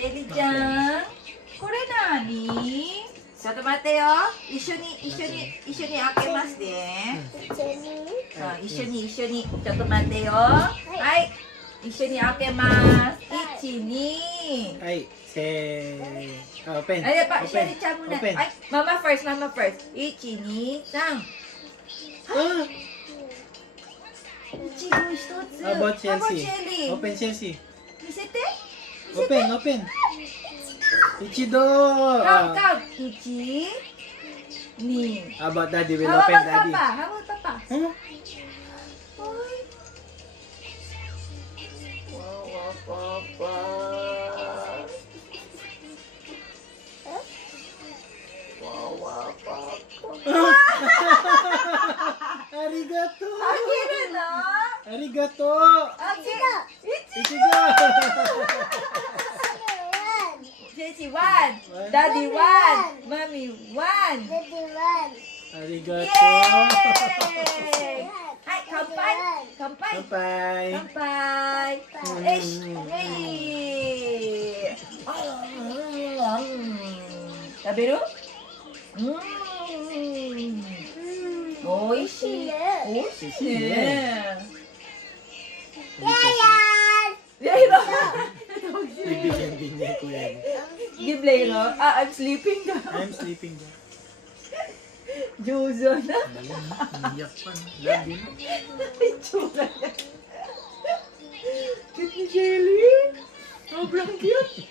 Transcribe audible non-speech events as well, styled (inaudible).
Diyan, これ何ちょっと待ってよ。一緒に、一緒に、一緒に開けますね。うん一緒に、一緒に。ちょっと待ってよ。はい。一緒に開けます。一、二。Ay, oh. oh, oh. se... Open. Ay, pa, open. Sherry Chan muna. Open. Ay, mama first, mama first. Ichi, ni, san. Ah! Ichi, no, 一つ。How about Chelsea? How about Chelsea? Open Chelsea. Open, open. Ichido. Count, count. Ichi. Ni. How about daddy? We'll How open about daddy. Papa? How about Papa? Huh? Wow, wow, Papa. Arigato. Akira na. Oh. Arigato. Akira. Ichigo. Ichigo. Daddy Wan. Daddy Wan. Mommy Wan. Arigato. Yay! Hi, kampai. Kampai. Kampai. Kampai. Eish. Hey. Taberu? Mmm. Mm. Oishi. Oishi. Yeah, yeah. Layla. Ah, I'm sleeping na. (laughs) I'm sleeping na. Jozo na. Iyak pa. Lagi na. Itsura niya. Cute ni Jelly. Sobrang cute.